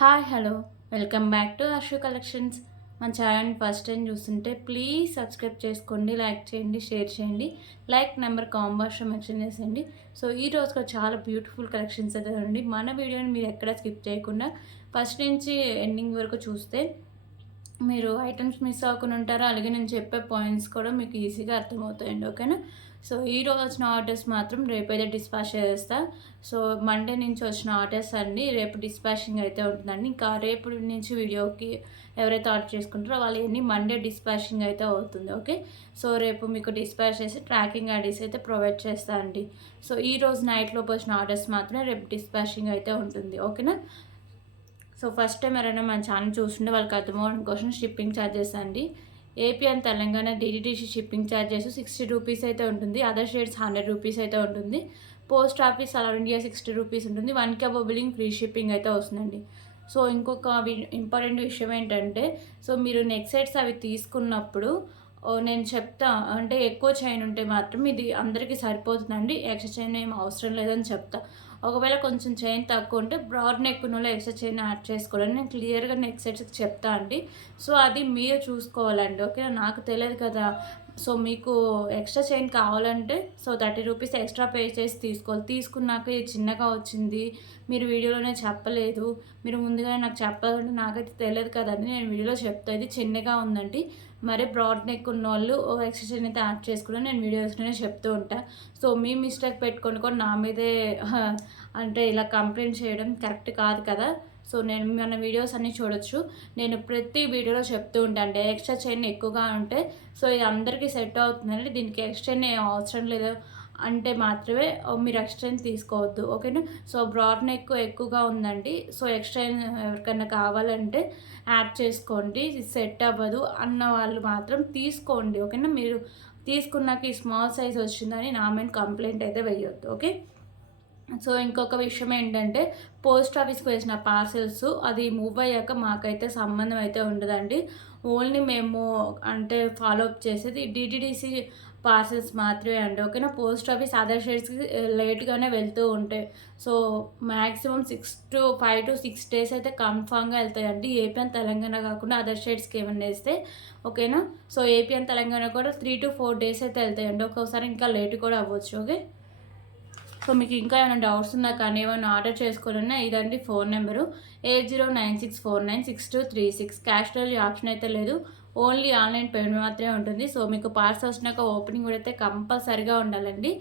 Hi hello welcome back to Ashu collections. మన ఛానల్ని first time చూస్తుంటే ప్లీజ్ సబ్స్క్రైబ్ చేసుకోండి, లైక్ చేయండి, షేర్ చేయండి. లైక్ నెంబర్ కాంబోషన్ మెన్షన్ చేసేయండి. సో ఈ రోజుగా చాలా బ్యూటిఫుల్ కలెక్షన్స్ అయితే అండి. మన వీడియోని మీరు ఎక్కడ స్కిప్ చేయకుండా ఫస్ట్ నుంచి ఎండింగ్ వరకు చూస్తే మీరు ఐటమ్స్ మిస్ అవ్వకుండా ఉంటారు. అలాగే నేను చెప్పే పాయింట్స్ కూడా మీకు ఈజీగా అర్థమవుతాయండి. ఓకేనా? సో ఈరోజు వచ్చిన ఆర్డర్స్ మాత్రం రేపైతే డిస్పాచ్ చేస్తా. సో మండే నుంచి వచ్చిన ఆర్డర్స్ అన్నీ రేపు డిస్పాచింగ్ అయితే ఉంటుందండి. ఇంకా రేపు నుంచి వీడియోకి ఎవరైతే ఆర్డర్ చేసుకుంటారో వాళ్ళు అన్నీ మండే డిస్పాచింగ్ అయితే అవుతుంది. ఓకే, సో రేపు మీకు డిస్పాచ్ చేసి ట్రాకింగ్ ఐడీస్ అయితే ప్రొవైడ్ చేస్తా అండి. సో ఈరోజు నైట్లోపు వచ్చిన ఆర్డర్స్ మాత్రమే రేపు డిస్పాచింగ్ అయితే ఉంటుంది. ఓకేనా? సో ఫస్ట్ టైం ఎవరైనా మన ఛానల్ చూస్తుంటే వాళ్ళకి అర్థమవడం కోసం షిప్పింగ్ ఛార్జెస్ అండి. AP and Telangana DTDC shipping charges 60 rupees అయితే ఉంటుంది. అదర్ స్టేట్స్ 100 రూపీస్ అయితే ఉంటుంది. Post office all India 60 rupees ఉంటుంది. 1K above billing free shipping అయితే వస్తుందండి. సో ఇంకొక ఇంపార్టెంట్ విషయం ఏంటంటే, సో మీరు నెక్ సెట్స్ అవి తీసుకున్నప్పుడు నేను చెప్తా, అంటే ఎక్కువ చైన్ ఉంటే మాత్రం ఇది అందరికీ సరిపోతుందండి, ఎక్స్ట్రా చైన్ ఏం అవసరం లేదని చెప్తా. ఒకవేళ కొంచెం చైన్ తక్కువ ఉంటే బ్రాడ్ నెక్ ఉన్నలో ఎక్స్ట్రా చైన్ యాడ్ చేసుకోవాలని నేను క్లియర్గా నెక్ సెట్స్కి చెప్తా అండి. సో అది మీరు చూసుకోవాలండి. ఓకేనా? నాకు తెలియదు కదా. సో మీకు ఎక్స్ట్రా చైన్ కావాలంటే సో 30 రూపీస్ ఎక్స్ట్రా పే చేసి తీసుకోవాలి. తీసుకున్నాక ఇది చిన్నగా వచ్చింది, మీరు వీడియోలోనే చెప్పలేదు, మీరు ముందుగానే నాకు చెప్పాలంటే నాకైతే తెలియదు కదండి. నేను వీడియోలో చెప్తా ఇది చిన్నగా ఉందండి, మరి బ్రాడ్ నెక్ ఉన్న వాళ్ళు ఎక్స్ట్రా చైన్ అయితే యాడ్ చేసుకుని నేను వీడియోస్లోనే చెప్తూ ఉంటాను. సో మీ మిస్టేక్ పెట్టుకొని కూడా నా మీదే అంటే ఇలా కంప్లైంట్ చేయడం కరెక్ట్ కాదు కదా. సో నేను మన వీడియోస్ అన్నీ చూడొచ్చు. నేను ప్రతి వీడియోలో చెప్తూ ఉంటాను, ఎక్స్ట్రా చైన్ ఎక్కువగా ఉంటే సో ఇది అందరికీ సెట్ అవుతుందండి, దీనికి ఎక్స్ట్రా చైన్ అవసరం లేదు అంటే మాత్రమే మీరు ఎక్స్ట్రా చైన్ తీసుకోవద్దు. ఓకేనా? సో బ్రాడ్ నెక్ ఎక్కువగా ఉందండి, సో ఎక్స్ట్రా చైన్ ఎవరికైనా కావాలంటే యాడ్ చేసుకోండి, సెట్ అవ్వదు అన్న వాళ్ళు మాత్రం తీసుకోండి. ఓకేనా? మీరు తీసుకున్నాక ఈ స్మాల్ సైజ్ వచ్చిందని నా మీద కంప్లైంట్ అయితే వేయొద్దు. ఓకే? సో ఇంకొక విషయం ఏంటంటే, పోస్ట్ ఆఫీస్కి వేసిన పార్సెల్స్ అది మూవ్ అయ్యాక మాకైతే సంబంధం అయితే ఉండదండి. ఓన్లీ మేము అంటే ఫాలో అప్ చేసేది డిటిడిసి పార్సెల్స్ మాత్రమే అండి. ఓకేనా? పోస్ట్ ఆఫీస్ అదర్ స్టేట్స్కి లేట్గానే వెళ్తూ ఉంటాయి. సో మ్యాక్సిమం 5 to 6 డేస్ అయితే కన్ఫామ్గా వెళ్తాయండి. ఏపీ అండ్ తెలంగాణ కాకుండా అదర్ స్టేట్స్కి ఏమైనా వేస్తే. ఓకేనా? సో ఏపీ అండ్ తెలంగాణ కూడా 3 to 4 డేస్ అయితే వెళ్తాయండి. ఒక్కోసారి ఇంకా లేట్ కూడా అవ్వచ్చు. ఓకే? సో మీకు ఇంకా ఏమైనా డౌట్స్ ఉన్నా కానీ ఏమైనా ఆర్డర్ చేసుకోవాలన్నా ఇదండి phone number 8096496236. Cash delivery option అయితే లేదు, ఓన్లీ ఆన్లైన్ పేమెంట్ మాత్రమే ఉంటుంది. సో మీకు పార్సల్ వచ్చినాక ఓపెనింగ్ కూడా అయితే కంపల్సరిగా ఉండాలండి.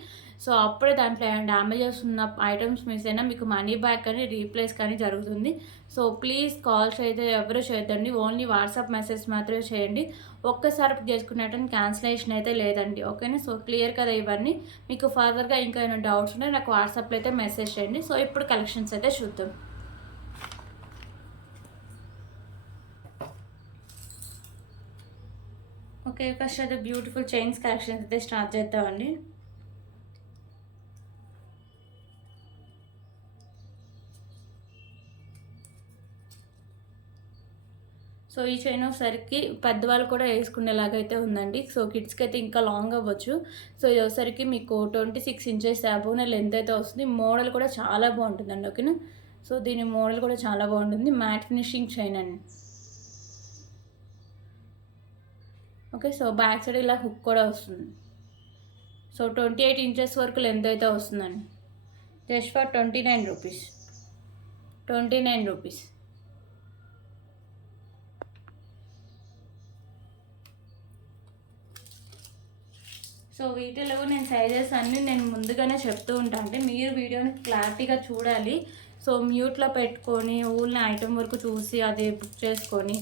సో అప్పుడే దాంట్లో డ్యామేజెస్ ఉన్న ఐటమ్స్ మిస్ అయినా మీకు మనీ బ్యాక్ కానీ రీప్లేస్ కానీ జరుగుతుంది. సో ప్లీజ్ కాల్స్ అయితే ఎవరు చేయొద్దండి, ఓన్లీ వాట్సాప్ మెసేజ్ మాత్రమే చేయండి. ఒక్కసారి చేసుకున్నట్టు క్యాన్సిలేషన్ అయితే లేదండి. ఓకేనా? సో క్లియర్ కదా ఇవన్నీ. మీకు ఫర్దర్గా ఇంకా ఏమైనా డౌట్స్ ఉంటే నాకు వాట్సాప్లో అయితే మెసేజ్ చేయండి. సో ఇప్పుడు కలెక్షన్స్ అయితే చూద్దాం. ఓకే, ఫస్ట్ అయితే బ్యూటిఫుల్ చైన్స్ కలెక్షన్స్ అయితే స్టార్ట్ చేద్దామండి. సో ఈ చైన్ ఒకసారికి పెద్దవాళ్ళు కూడా వేసుకునేలాగైతే ఉందండి. సో కిడ్స్కి అయితే ఇంకా లాంగ్ అవ్వచ్చు. సో ఇది ఒకసారికి మీకు 26 ఇంచెస్ అబోవ్నే లెంత్ అయితే వస్తుంది. మోడల్ కూడా చాలా బాగుంటుందండి. ఓకేనా? సో దీని మోడల్ కూడా చాలా బాగుంటుంది, మ్యాట్ ఫినిషింగ్ చైన్ అండి. ఓకే, సో బ్యాక్ సైడ్ ఇలా హుక్ కూడా వస్తుంది. సో 28 ఇంచెస్ వరకు లెంత్ అయితే వస్తుందండి. Just for 29 rupees. 29 rupees. So వీటిలో నేను సైజెస్ అన్నీ నేను ముందుగానే చెప్తూ ఉంటాను, అంటే మీరు వీడియోని క్లారిటీగా చూడాలి. సో మ్యూట్లో పెట్టుకొని ఊళ్ళో ఐటమ్ వరకు చూసి అది బుక్ చేసుకొని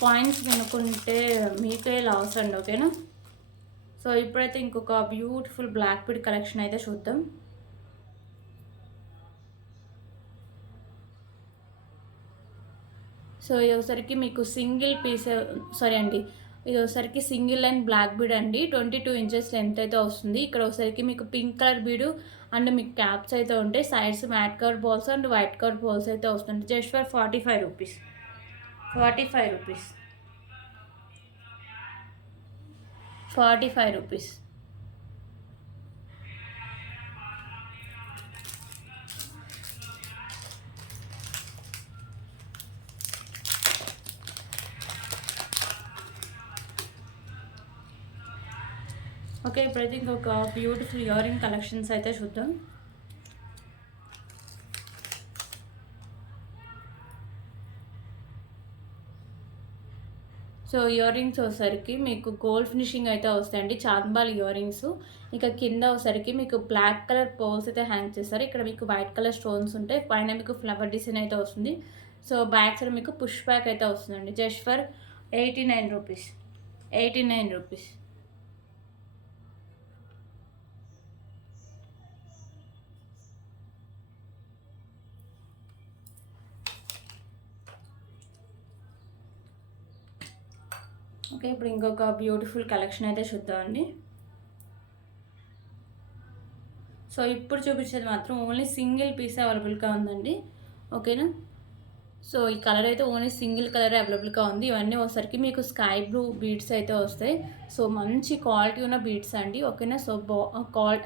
పాయింట్స్ వినుకుంటే మీకే లాస్ అండి. ఓకేనా? సో ఇప్పుడైతే ఇంకొక బ్యూటిఫుల్ బ్లాక్ బీడ్ కలెక్షన్ అయితే చూద్దాం. సో ఇది ఒకసారికి మీకు సింగిల్ పీస్, సారీ అండి, ఇది ఒకసారికి సింగిల్ లైన్ బ్లాక్ బీడ్ అండి. 22 ఇంచెస్ లెంత్ అయితే వస్తుంది. ఇక్కడ ఒకసారికి మీకు పింక్ కలర్ బీడు అండ్ మీకు క్యాప్స్ అయితే ఉంటాయి. Sides mat colour balls and white colour balls అయితే వస్తుంది. Just for 45 rupees. 45 rupees. 45 rupees. Okay, ఇప్పుడైతే ఇంకొక బ్యూటిఫుల్ ఇయర్ రింగ్ కలెక్షన్స్ అయితే చూద్దాం. సో ఇయర్ రింగ్స్ వచ్చేసరికి మీకు గోల్డ్ ఫినిషింగ్ అయితే వస్తాయండి, చాంబాల్ ఇయర్ రింగ్స్. ఇక కింద వచ్చేసరికి మీకు బ్లాక్ కలర్ పోల్స్ అయితే హ్యాంగ్ చేస్తారు. ఇక్కడ మీకు వైట్ కలర్ స్టోన్స్ ఉంటాయి, పైన మీకు ఫ్లవర్ డిజైన్ అయితే వస్తుంది. సో బ్యాక్ సైడ్ మీకు పుష్ బ్యాక్ అయితే వస్తుందండి, just for 89 rupees. 89 rupees. Okay, ఇప్పుడు ఇంకొక బ్యూటిఫుల్ కలెక్షన్ అయితే చూద్దామండి. సో ఇప్పుడు చూపించేది మాత్రం ఓన్లీ సింగిల్ పీస్ అవైలబుల్గా ఉందండి, ఓకేనా. సో ఈ కలర్ అయితే ఓన్లీ సింగిల్ కలర్ అవైలబుల్గా ఉంది. ఇవన్నీ వచ్చేసరికి మీకు స్కై బ్లూ బీడ్స్ అయితే వస్తాయి. సో మంచి క్వాలిటీ ఉన్న బీడ్స్ అండి, ఓకేనా. సో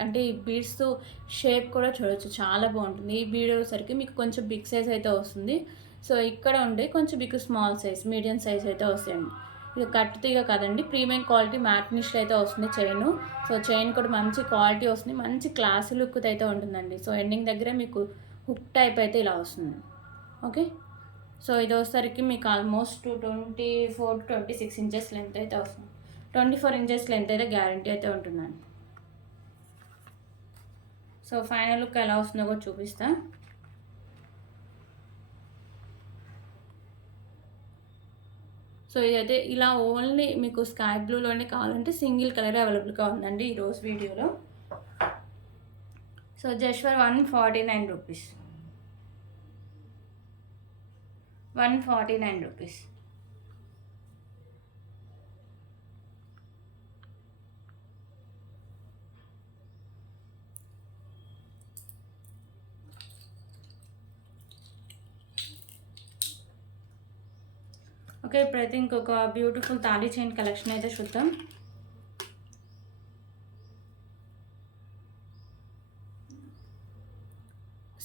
అంటే ఈ బీడ్స్ షేప్ కూడా చూడవచ్చు, చాలా బాగుంటుంది. ఈ బీడ్ వచ్చేసరికి మీకు కొంచెం బిగ్ సైజ్ అయితే వస్తుంది. సో ఇక్కడ ఉండే కొంచెం big small size, medium size అయితే వస్తాయండి. ఇది కట్ తీగ కదండి, ప్రీమియం క్వాలిటీ మ్యాట్ ఫినిష్లో అయితే వస్తుంది చైన్. సో చైన్ కూడా మంచి క్వాలిటీ వస్తుంది, మంచి క్లాస్ లుక్ అయితే ఉంటుందండి. సో ఎండింగ్ దగ్గర మీకు హుక్ టైప్ అయితే ఇలా వస్తుంది, ఓకే. సో ఇది వచ్చేసరికి మీకు ఆల్మోస్ట్ 24 to 26 ఇంచెస్ లెంత్ అయితే వస్తుంది. 24 ఇంచెస్ లెంత్ అయితే గ్యారంటీ అయితే ఉంటుందండి. సో ఫైనల్ లుక్ ఎలా వస్తుందో కూడా చూపిస్తా. సో ఇదైతే ఇలా ఓన్లీ మీకు స్కై బ్లూలోనే కావాలంటే సింగిల్ కలర్ అవైలబుల్గా ఉందండి ఈరోజు వీడియోలో. So just for 149 rupees. 149 rupees. Okay, ఇప్పుడైతే ఇంకొక బ్యూటిఫుల్ తాళీ చైన్ కలెక్షన్ అయితే చూద్దాం.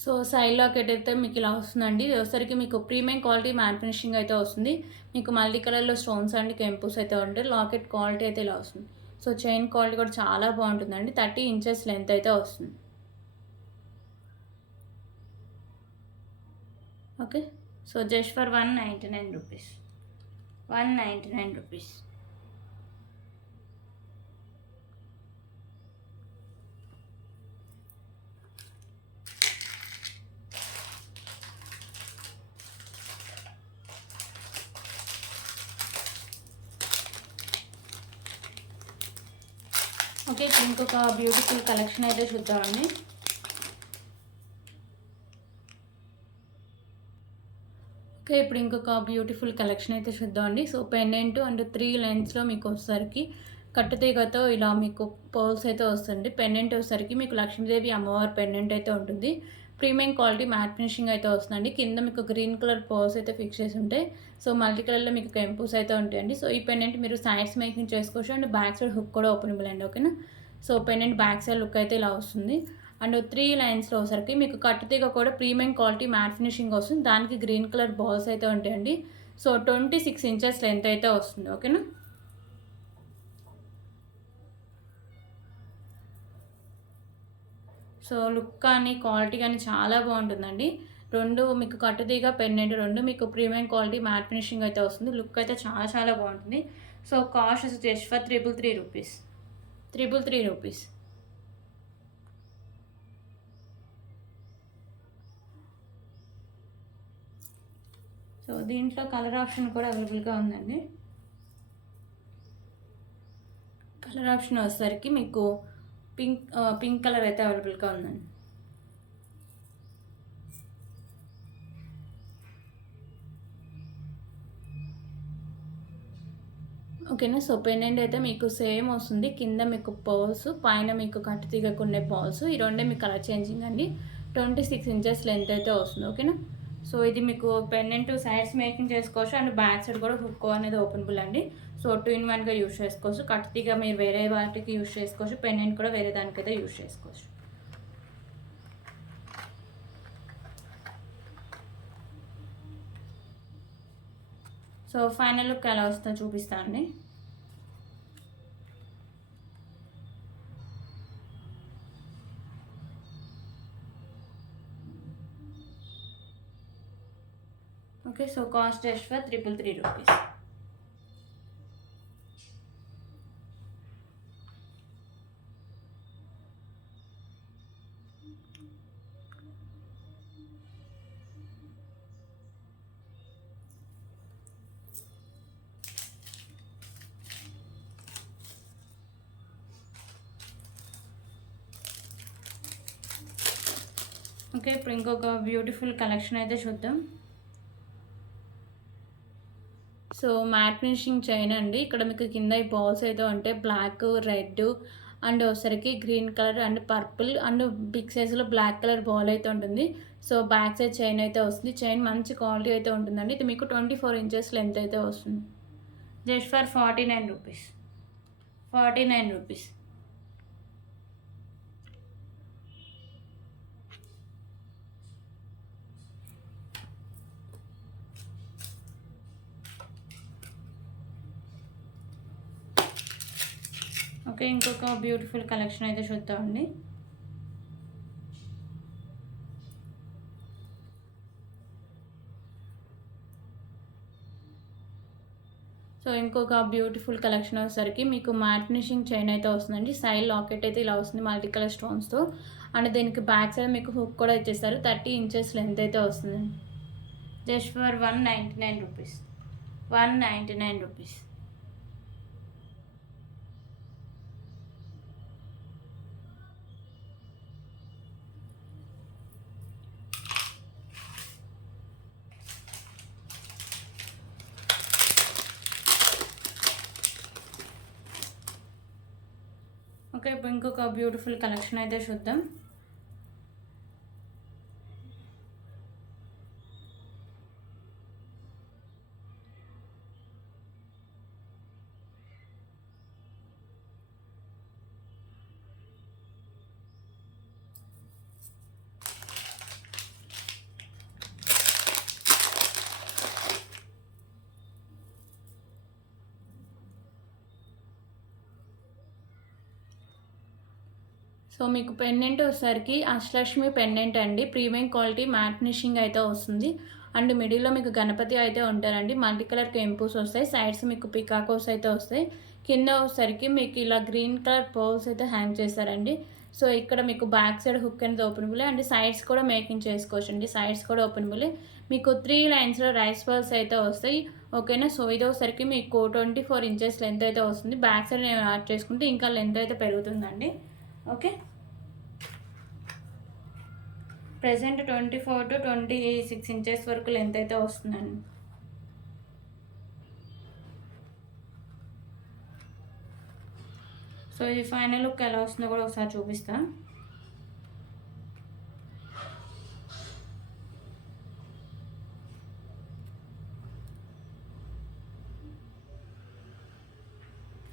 సో సైడ్ లాకెట్ అయితే మీకు ఇలా వస్తుందండి. వచ్చేసరికి మీకు ప్రీమియం క్వాలిటీ మ్యాట్ ఫినిషింగ్ అయితే వస్తుంది. మీకు మల్టీ కలర్లో స్టోన్స్ అండ్ కెంపుస్ అయితే ఉంటాయి. లాకెట్ క్వాలిటీ అయితే ఇలా వస్తుంది. సో చైన్ క్వాలిటీ కూడా చాలా బాగుంటుందండి. 30 ఇంచెస్ లెంత్ అయితే వస్తుంది, okay. So just for 199 rupees. 199 rupees. Okay, ఇంకొక బ్యూటిఫుల్ కలెక్షన్ అయితే చూద్దామండి. ఓకే, ఇప్పుడు ఇంకొక బ్యూటిఫుల్ కలెక్షన్ అయితే చూద్దామండి. సో పెండెంట్ అండ్ 3 లైన్స్లో మీకు వచ్చేసరికి కట్టుతీగతో ఇలా మీకు పర్ల్స్ అయితే వస్తుంది. పెండెంట్ వచ్చేసరికి మీకు లక్ష్మీదేవి అమ్మవారి పెండెంట్ అయితే ఉంటుంది. ప్రీమియం క్వాలిటీ మ్యాట్ ఫినిషింగ్ అయితే వస్తుందండి. కింద మీకు గ్రీన్ కలర్ పర్ల్స్ అయితే ఫిక్స్ చేసి ఉంటాయి. సో మల్టీ కలర్లో మీకు కెంపుస్ అయితే ఉంటాయండి. సో ఈ పెండెంట్ మీరు సైడ్స్ మేకింగ్ చేసుకోవచ్చు అండ్ బ్యాక్ సైడ్ హుక్ కూడా ఓపెనబుల్ అండి, ఓకేనా. So pendant back side look అయితే ఇలా వస్తుంది. అండ్ 3 లైన్స్లో వచ్చరికి మీకు కట్టుతీగ కూడా ప్రీమియం క్వాలిటీ మ్యాట్ ఫినిషింగ్ వస్తుంది. దానికి గ్రీన్ కలర్ బాల్స్ అయితే ఉంటాయండి. సో 26 ఇంచెస్ లెంత్ అయితే వస్తుంది, ఓకేనా. సో లుక్ కానీ క్వాలిటీ కానీ చాలా బాగుంటుందండి. రెండు మీకు కట్టుతీగ పెండెంట్ రెండు మీకు ప్రీమియం క్వాలిటీ మ్యాట్ ఫినిషింగ్ అయితే వస్తుంది. లుక్ అయితే చాలా చాలా బాగుంటుంది. So cost just for 333 rupees. 333 rupees. So దీంట్లో కలర్ ఆప్షన్ కూడా అవైలబుల్గా ఉందండి. కలర్ ఆప్షన్ వచ్చేసరికి మీకు పింక్ కలర్ అయితే అవైలబుల్గా ఉందండి. ఓకేనా. సో పెండెంట్ అయితే మీకు సేమ్ వస్తుంది. కింద మీకు పర్ల్స్, పైన మీకు కట్టు తీగకుండే పర్ల్స్, ఈ రెండే మీకు కలర్ చేంజింగ్ అండి. 26 ఇంచెస్ లెంత్ అయితే వస్తుంది, ఓకేనా. సో ఇది మీకు పెండెంట్ సైడ్స్ మేకింగ్ చేసుకోవచ్చు అండ్ బ్యాక్ సైడ్ కూడా హుక్ అనేది ఓపెనబుల్ అండి. సో 2 in 1గా యూజ్ చేసుకోవచ్చు. కట్టుతీగా మీరు వేరే వాటికి యూజ్ చేసుకోవచ్చు, పెండెంట్ కూడా వేరే దానికైతే యూజ్ చేసుకోవచ్చు. సో ఫైనల్ లుక్ ఎలా వస్తుందో చూపిస్తాను అండి. Okay, so cost just for 333 rupees. Okay, ఇప్పుడు ఇంకొక బ్యూటిఫుల్ కలెక్షన్ అయితే చూద్దాం. సో మ్యాట్ ఫినిషింగ్ చైన్ అండి. ఇక్కడ మీకు కింద ఈ బాల్స్ అయితే ఉంటాయి, బ్లాక్, రెడ్ అండ్ ఒకసారికి green colour and purple and big సైజులో బ్లాక్ కలర్ బాల్ అయితే ఉంటుంది. సో బ్యాక్ సైడ్ చైన్ అయితే వస్తుంది. చైన్ మంచి క్వాలిటీ అయితే ఉంటుందండి. ఇది మీకు 24 ఇంచెస్ లెంత్ అయితే వస్తుంది. Just for 49 rupees. 49 rupees. Okay, ఇంకొక బ్యూటిఫుల్ కలెక్షన్ అయితే చూద్దామండి. సో ఇంకొక బ్యూటిఫుల్ కలెక్షన్ వచ్చేసరికి మీకు మ్యాట్ ఫినిషింగ్ చైన్ అయితే వస్తుందండి. సైడ్ లాకెట్ అయితే ఇలా వస్తుంది మల్టీ కలర్ స్టోన్స్తో. అండ్ దీనికి బ్యాక్ సైడ్ మీకు హుక్ కూడా ఇచ్చేస్తారు. 30 ఇంచెస్ లెంత్ అయితే వస్తుందండి. Just for 199 rupees. 199 rupees. Okay, ఇప్పుడు ఇంకొక బ్యూటిఫుల్ కలెక్షన్ అయితే చూద్దాం. సో మీకు పెండెంట్ వచ్చేసరికి అష్టలక్ష్మి పెండెంట్ అండి. ప్రీమియం క్వాలిటీ మ్యాట్ ఫినిషింగ్ అయితే వస్తుంది. అండ్ మిడిల్లో మీకు గణపతి అయితే ఉంటారండి. మల్టీ కలర్ కెంపుస్ వస్తాయి. సైడ్స్ మీకు పికాకోస్ అయితే వస్తాయి. కింద వచ్చేసరికి మీకు ఇలా గ్రీన్ కలర్ పర్ల్స్ అయితే హ్యాంగ్ చేస్తారండి. సో ఇక్కడ మీకు బ్యాక్ సైడ్ హుక్ అనేది ఓపెనబుల్ అండ్ సైడ్స్ కూడా మేకింగ్ చేసుకోవచ్చు అండి. సైడ్స్ కూడా ఓపెనబుల్. మీకు 3 లైన్స్లో రైస్ పర్ల్స్ అయితే వస్తాయి. ఓకేనా. సో ఇది వచ్చేసరికి మీకు 24 ఇంచెస్ లెంత్ అయితే వస్తుంది. బ్యాక్ సైడ్ నేను యాడ్ చేసుకుంటే ఇంకా లెంత్ అయితే పెరుగుతుందండి. ఓకే, ప్రెజెంట్ 24 to 26 ఇంచెస్ వరకు లెంత్ అయితే వస్తుందండి. సో ఇది ఫైనల్ లుక్ ఎలా వస్తుందో కూడా ఒకసారి చూపిస్తా.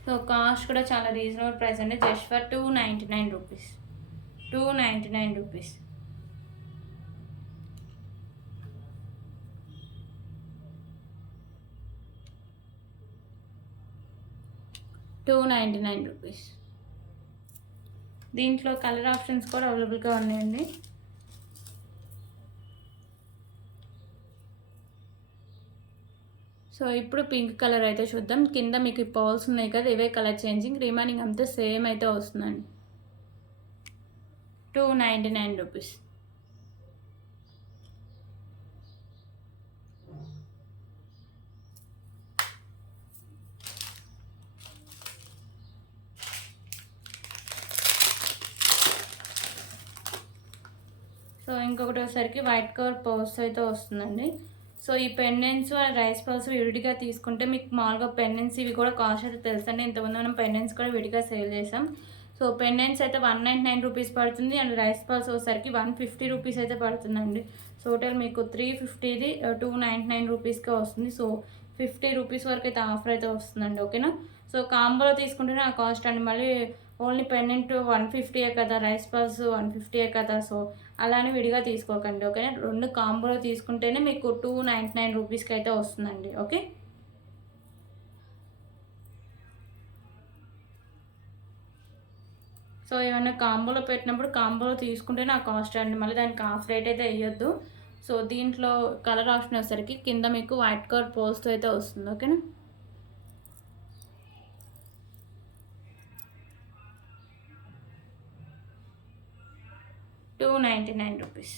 సో కాస్ట్ కూడా చాలా రీజనబుల్ ప్రైస్ అండి. Just for 299 rupees. 299 rupees. 299 rupees. దీంట్లో కలర్ ఆప్షన్స్ కూడా అవైలబుల్గా ఉన్నాయండి. సో ఇప్పుడు పింక్ కలర్ అయితే చూద్దాం. కింద మీకు ఈ పర్ల్స్ ఉన్నాయి కదా, ఇవే కలర్ చేంజింగ్. రిమైనింగ్ అంతా సేమ్ అయితే వస్తుందండి. 299 రూపీస్. సో ఇంకొకటి వచ్చేసరికి వైట్ కలర్ పర్స్ అయితే వస్తుందండి. సో ఈ పెండెంట్స్ రైస్ పర్స్ విడిగా తీసుకుంటే మీకు మామూలుగా పెండెంట్స్ ఇవి కూడా కాస్ట్ అయితే తెలుసండి. ఇంతకుముందు మనం పెండెంట్స్ కూడా విడిగా సేల్ చేసాం. సో పెండెంట్స్ అయితే 199 రూపీస్ పడుతుంది. అండ్ రైస్ పర్స్ వచ్చేసరికి 150 రూపీస్ అయితే పడుతుందండి. సో టోటల్ మీకు 350ది 299 రూపీస్కే వస్తుంది. సో 50 రూపీస్ వరకు అయితే ఆఫర్ అయితే వస్తుందండి. ఓకేనా. సో కాంబోలో తీసుకుంటేనే ఆ కాస్ట్ అండి. మళ్ళీ ఓన్లీ పెండెంట్ 150 కదా, రైస్ పర్స్ 150 కదా. సో అలానే విడిగా తీసుకోకండి. ఓకేనా. రెండు కాంబోలో తీసుకుంటేనే మీకు 299 రూపీస్కి అయితే వస్తుందండి. ఓకే. సో ఏమైనా కాంబోలో పెట్టినప్పుడు కాంబోలో తీసుకుంటేనే ఆ కాస్ట్ అండి. మళ్ళీ దానికి ఆఫ్ రేట్ అయితే వేయొద్దు. సో దీంట్లో కలర్ ఆప్షన్ వచ్చేసరికి కింద మీకు వైట్ కలర్ పోల్స్తో అయితే వస్తుంది. ఓకేనా. ₹299.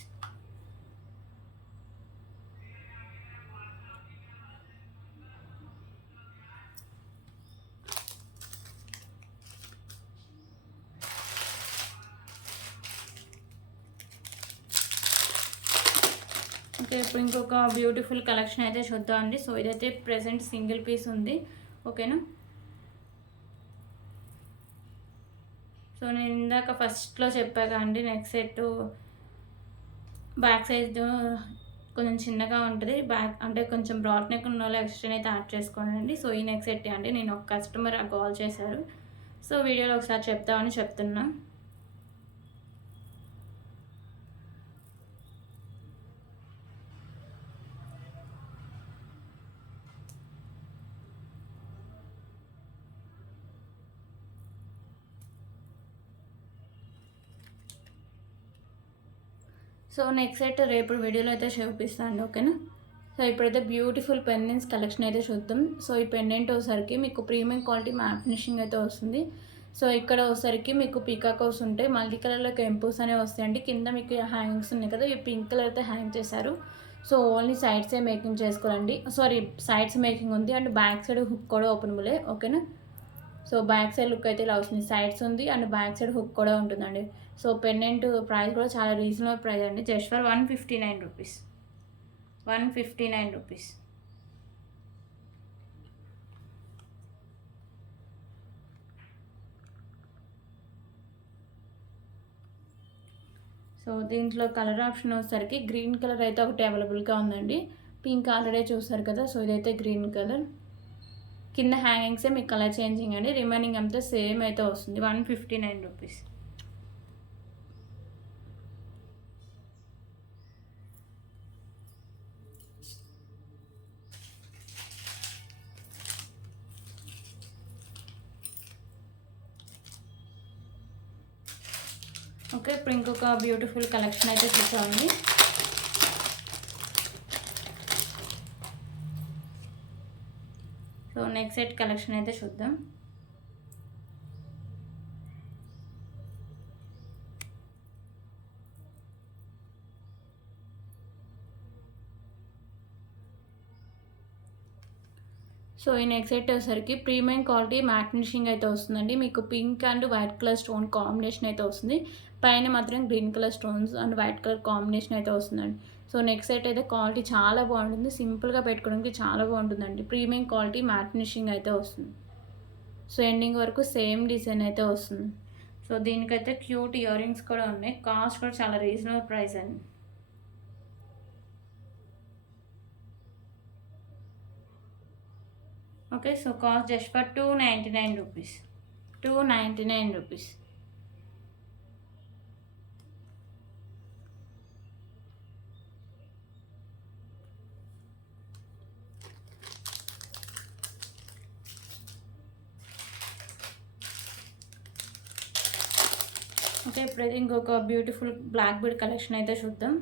ఓకే, ఇప్పుడు ఇంకొక బ్యూటిఫుల్ కలెక్షన్ అయితే చూద్దామండి. సో ఇదైతే ప్రెసెంట్ సింగిల్ పీస్ ఉంది. ఓకేనా. సో నేను ఇందాక ఫస్ట్లో చెప్పాగా అండి, నెక్ సెట్ బ్యాక్ సైజ్ కొంచెం చిన్నగా ఉంటుంది. బ్యాక్ అంటే కొంచెం బ్రాడ్ నెక్ ఉన్న వాళ్ళు ఎక్స్ట్రా అయితే యాడ్ చేసుకోండి. సో ఈ నెక్ సెట్ అండి, నేను ఒక కస్టమర్ కాల్ చేశారు. సో వీడియోలో ఒకసారి చెప్తామని చెప్తున్నా. సో నెక్స్ట్ సెట్ రేపు వీడియోలో అయితే చూపిస్తాను. ఓకేనా. సో ఇప్పుడైతే బ్యూటిఫుల్ పెండెంట్స్ కలెక్షన్ అయితే చూద్దాం. సో ఈ పెండెంట్ వచ్చేసరికి మీకు ప్రీమియం క్వాలిటీ మ్యాట్ ఫినిషింగ్ అయితే వస్తుంది. సో ఇక్కడ వచ్చేసరికి మీకు పీకాకోస్ ఉంటాయి, మల్టీ కలర్లో కెంపూస్ అనేవి వస్తాయండి. కింద మీకు హ్యాంగింగ్స్ ఉన్నాయి కదా, ఈ పింక్ కలర్ అయితే హ్యాంగ్ చేశారు. సో ఓన్లీ సైడ్సే మేకింగ్ చేసుకోవాలండి. సారీ, సైడ్స్ మేకింగ్ ఉంది అండ్ బ్యాక్ సైడ్ హుక్ కూడా ఓపెనబులే. ఓకేనా. సో బ్యాక్ సైడ్ లుక్ అయితే ఇలా వస్తుంది, సైడ్స్ ఉంది అండ్ బ్యాక్ సైడ్ హుక్ కూడా ఉంటుందండి. సో పెండెంట్ ప్రైస్ కూడా చాలా రీజనబుల్ ప్రైస్ అండి, జస్ట్ ఫర్ ₹159. ₹159. సో దీంట్లో కలర్ ఆప్షన్ వచ్చేసరికి గ్రీన్ కలర్ అయితే ఒకటి అవైలబుల్గా ఉందండి. పింక్ ఆల్రెడీ చూస్తారు కదా, సో ఇదైతే గ్రీన్ కలర్. కింద హ్యాంగింగ్సే మీకు కలర్ చేంజింగ్ అండి, రిమైనింగ్ అంతా సేమ్ అయితే వస్తుంది. ₹159. ఓకే, ఇప్పుడు ఇంకొక బ్యూటిఫుల్ కలెక్షన్ అయితే చూసామండి. సో నెక్స్ట్ సెట్ కలెక్షన్ అయితే చూద్దాం. సో ఈ నెక్స్ట్ సెట్ వచ్చేసరికి ప్రీమియం క్వాలిటీ మ్యాట్ ఫినిషింగ్ అయితే వస్తుందండి. మీకు pink and white colour stone combination అయితే వస్తుంది. పైన మాత్రం green colour stones and white colour combination అయితే వస్తుందండి. సో నెక్స్ట్ సెట్ అయితే క్వాలిటీ చాలా బాగుంటుంది, సింపుల్గా పెట్టుకోవడానికి చాలా బాగుంటుందండి. ప్రీమియం క్వాలిటీ మ్యాట్ ఫినిషింగ్ అయితే వస్తుంది. సో ఎండింగ్ వరకు సేమ్ డిజైన్ అయితే వస్తుంది. సో దీనికైతే క్యూట్ ఇయర్ రింగ్స్ కూడా ఉన్నాయి. కాస్ట్ కూడా చాలా రీజనబుల్ ప్రైస్ అండి. Okay, so cost just for ₹299. ₹299. Okay, ఇప్పుడైతే ఇంకొక బ్యూటిఫుల్ బ్లాక్ బీడ్ కలెక్షన్ అయితే చూద్దాం.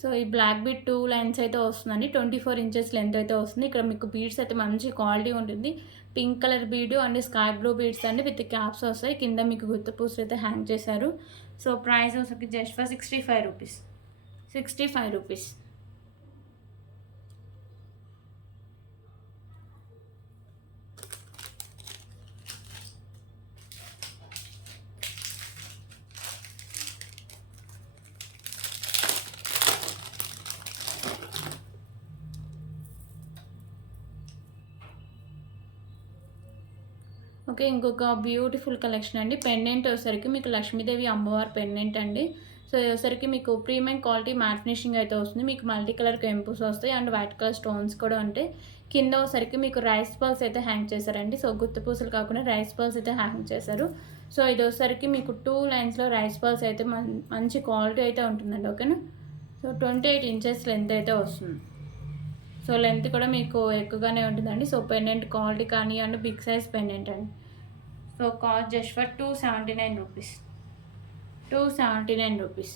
సో ఈ బ్లాక్ బీడ్ 2 లైన్స్ అయితే వస్తుందండి, 24 ఇంచెస్ లెంత్ అయితే వస్తుంది. ఇక్కడ మీకు బీడ్స్ అయితే మంచి క్వాలిటీ ఉంటుంది. Pink colour bead and sky blue beads అండి విత్ క్యాప్స్ వస్తాయి. కింద మీకు గుత్త పూసలు అయితే హ్యాంగ్ చేశారు. సో ప్రైస్ వచ్చి జస్ట్ ఫర్ ₹65. ₹65. ఓకే, ఇంకొక బ్యూటిఫుల్ కలెక్షన్ అండి. పెండెంట్ వచ్చేసరికి మీకు లక్ష్మీదేవి అమ్మవారి పెండెంట్ అండి. సో వచ్చేసరికి మీకు ప్రీమియం క్వాలిటీ మ్యాట్ ఫినిషింగ్ అయితే వస్తుంది. మీకు మల్టీ కలర్ కెంపుస్ వస్తాయి అండ్ వైట్ కలర్ స్టోన్స్ కూడా ఉంటాయి. కింద వచ్చేసరికి మీకు రైస్ పర్ల్స్ అయితే హ్యాంగ్ చేశారండి. సో గుత్తి పూసలు కాకుండా రైస్ పర్ల్స్ అయితే హ్యాంగ్ చేశారు. సో ఇది వచ్చేసరికి మీకు 2 లైన్స్లో రైస్ పర్ల్స్ అయితే మంచి క్వాలిటీ అయితే ఉంటుందండి. ఓకేనా. సో 28 ఇంచెస్ లెంత్ అయితే వస్తుంది. సో లెంత్ కూడా మీకు ఎక్కువగానే ఉంటుందండి. సో పెండెంట్ క్వాలిటీ కానీ అండ్ బిగ్ సైజ్ పెండెంట్ అండి. So cost just for ₹279. ₹279.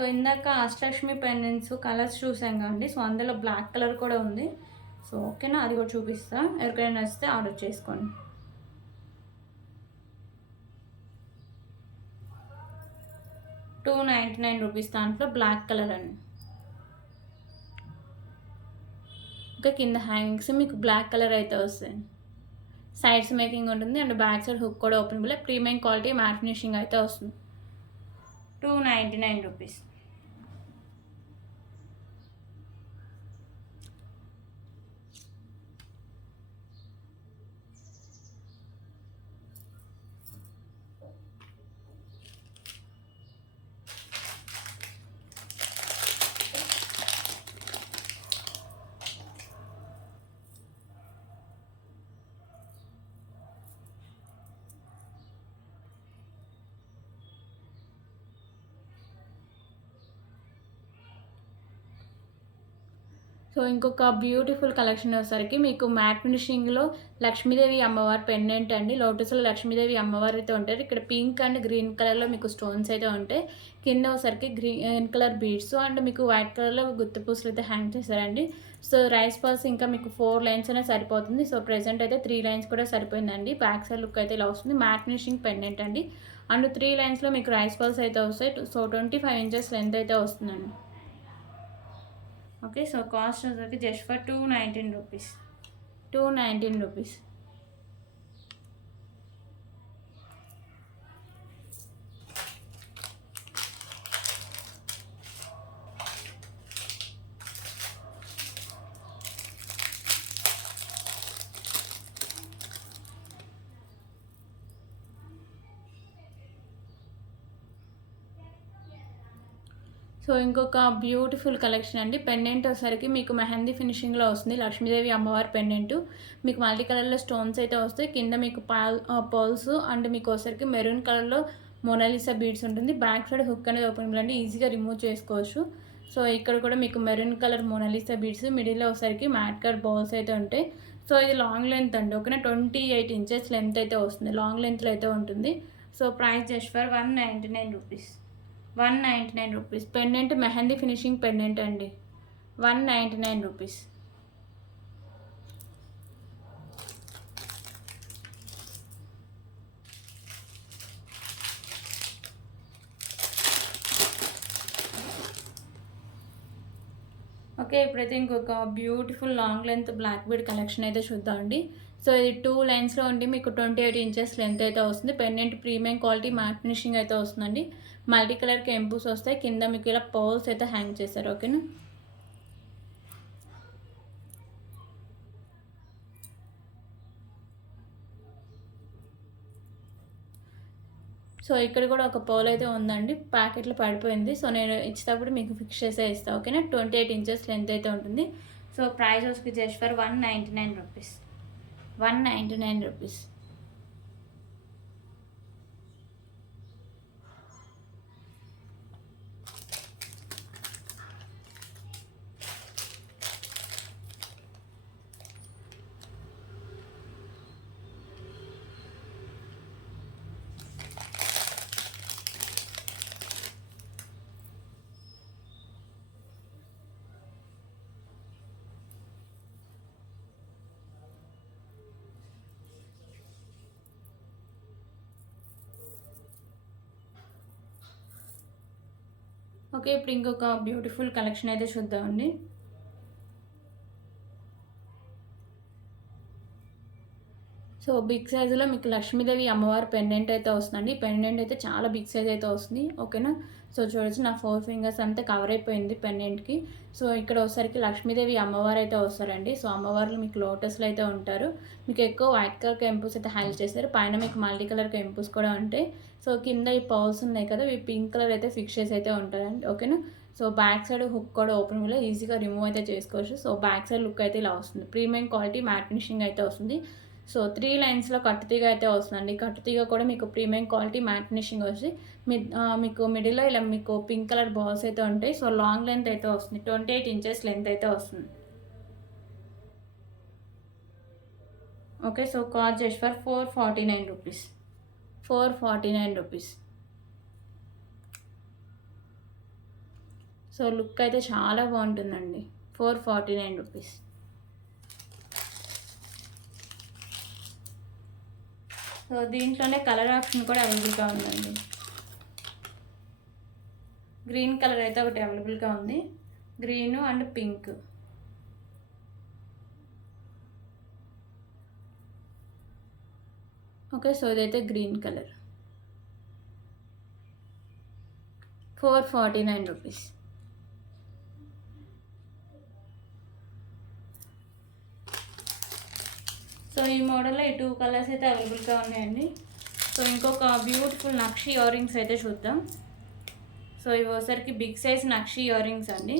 So ఇందాక అష్టలక్ష్మి పెండెంట్స్ కలర్స్ చూసాం కదండి. సో అందులో బ్లాక్ కలర్ కూడా ఉంది. సో ఓకేనా, అది కూడా చూపిస్తా. ఎవరికైనా నచ్చితే ఆర్డర్ చేసుకోండి. ₹299 దాంట్లో బ్లాక్ కలర్ అండి. ఇంకా కింద హ్యాంగింగ్స్ మీకు బ్లాక్ కలర్ అయితే వస్తాయి. సైడ్స్ మేకింగ్ ఉంటుంది అండ్ బ్యాక్ సైడ్ హుక్ కూడా openable. Premium quality matte finishing అయితే వస్తుంది. ₹299. సో ఇంకొక బ్యూటిఫుల్ కలెక్షన్ వచ్చేసరికి మీకు మ్యాట్ ఫినిషింగ్లో లక్ష్మీదేవి అమ్మవారి పెండెంట్ అండి. లోటస్లో లక్ష్మీదేవి అమ్మవారు అయితే ఉంటారు. ఇక్కడ పింక్ అండ్ గ్రీన్ కలర్లో మీకు స్టోన్స్ అయితే ఉంటాయి. కింద వచ్చేసరికి గ్రీన్ కలర్ బీడ్స్ అండ్ మీకు వైట్ కలర్లో గుత్తి పూసలు అయితే హ్యాంగ్ చేశారండి. సో రైస్ పల్స్ ఇంకా మీకు 4 లైన్స్ అనే సరిపోతుంది. సో ప్రెజెంట్ అయితే 3 లైన్స్ కూడా సరిపోయిందండి. బ్యాక్ సైడ్ లుక్ అయితే ఇలా వస్తుంది. మ్యాట్ ఫినిషింగ్ పెండెంట్ అండి. అండ్ 3 లైన్స్లో మీకు రైస్ పల్స్ అయితే వస్తాయి. సో 25 ఇంచెస్ లెంత్ అయితే వస్తుందండి. ఓకే, సో కాస్ట్ వచ్చేసరికి జస్ట్ ఫర్ ₹219. ₹219. సో ఇంకొక బ్యూటిఫుల్ కలెక్షన్ అండి. పెండెంట్ వచ్చేసరికి మీకు మెహందీ ఫినిషింగ్లో వస్తుంది. లక్ష్మీదేవి అమ్మవారి పెండెంట్ మీకు మల్టీ కలర్లో స్టోన్స్ అయితే వస్తాయి. కింద మీకు పర్ల్స్ అండ్ మీకు వచ్చేసరికి మెరూన్ కలర్లో మోనాలిసా బీడ్స్ ఉంటుంది. బ్యాక్ సైడ్ హుక్ అనేది ఓపెన్ అండి, ఈజీగా రిమూవ్ చేసుకోవచ్చు. సో ఇక్కడ కూడా మీకు మెరూన్ కలర్ మోనాలిసా బీడ్స్, మిడిల్లో వచ్చేసరికి మ్యాట్ కలర్ బాల్స్ అయితే ఉంటాయి. సో ఇది లాంగ్ లెంత్ అండి. ఓకేనా, 28 ఇంచెస్ లెంత్ అయితే వస్తుంది. లాంగ్ లెంత్లో అయితే ఉంటుంది. So price just for ₹199. ₹199. Pendant mehndi finishing pendant అండి. ₹199. ఓకే, ఇప్పుడైతే ఇంకొక beautiful long length black bead collection అయితే చూద్దామండి. సో ఇది 2 లైన్స్లో ఉండి మీకు 28 ఇంచెస్ లెంత్ అయితే వస్తుంది. Pendant premium quality matte finishing అయితే వస్తుందండి. మల్టీ కలర్ కెంపుస్ వస్తాయి. కింద మీకు ఇలా పర్ల్స్ అయితే హ్యాంగ్ చేశారు. ఓకేనా, సో ఇక్కడ కూడా ఒక పర్ల్ అయితే ఉందండి, ప్యాకెట్లో పడిపోయింది. సో నేను ఇచ్చేటప్పుడు మీకు ఫిక్స్ చేసే ఇస్తాను. ఓకేనా, 28 ఇంచెస్ లెంత్ అయితే ఉంటుంది. సో ప్రైస్ వచ్చి జస్ట్ ఫర్ ₹199. ₹199. ఓకే, ఇప్పుడు ఇంకొక బ్యూటిఫుల్ కలెక్షన్ అయితే చూద్దామండి. సో బిగ్ సైజులో మీకు లక్ష్మీదేవి అమ్మవారి పెండెంట్ అయితే వస్తుందండి. పెండెంట్ అయితే చాలా బిగ్ సైజ్ అయితే వస్తుంది. ఓకేనా, సో చూడొచ్చు నా 4 ఫింగర్స్ అంతా కవర్ అయిపోయింది పెండెంట్కి. సో ఇక్కడ వచ్చేసరికి లక్ష్మీదేవి అమ్మవారు అయితే వస్తారండి. సో అమ్మవార్లు మీకు లోటస్లో అయితే ఉంటారు. మీకు ఎక్కువ వైట్ కలర్ కెంపుస్ అయితే హైలైట్ చేస్తారు. పైన మీకు మల్టీ కలర్ కెంపుస్ కూడా ఉంటాయి. సో కింద ఈ పర్ల్స్ ఉన్నాయి కదా, ఇవి పింక్ కలర్ అయితే ఫిక్స్ చేసి అయితే ఉంటారండి. ఓకేనా, సో బ్యాక్ సైడ్ హుక్ కూడా ఓపెన్ వల్ల ఈజీగా రిమూవ్ అయితే చేసుకోవచ్చు. సో బ్యాక్ సైడ్ లుక్ అయితే ఇలా వస్తుంది. ప్రీమియం క్వాలిటీ మ్యాట్ ఫినిషింగ్ అయితే వస్తుంది. సో 3 లైన్స్లో కట్టుతీగ అయితే వస్తుందండి. కట్టుతీగ కూడా మీకు ప్రీమియం క్వాలిటీ మ్యాట్ ఫినిషింగ్ వచ్చి మీకు మిడిల్లో ఇలా మీకు పింక్ కలర్ బాల్స్ అయితే ఉంటాయి. సో లాంగ్ లెంత్ అయితే వస్తుంది. 28 ఇంచెస్ లెంత్ అయితే వస్తుంది. Okay, so cost just for ₹449. ₹449. So look అయితే చాలా బాగుంటుందండి. 449 రూపీస్. సో దీంట్లోనే కలర్ ఆప్షన్ కూడా అవైలబుల్గా ఉందండి. గ్రీన్ కలర్ అయితే ఒకటి అవైలబుల్గా ఉంది, green and pink. Okay, so ఇదైతే గ్రీన్ కలర్. 449 రూపీస్. సో ఈ మోడల్లో ఈ 2 కలర్స్ అయితే అవైలబుల్గా ఉన్నాయండి. సో ఇంకొక బ్యూటిఫుల్ నక్షి ఇయర్ రింగ్స్ అయితే చూద్దాం. సో ఇవి ఒకసారికి బిగ్ సైజ్ నక్షి ఇయర్ రింగ్స్ అండి.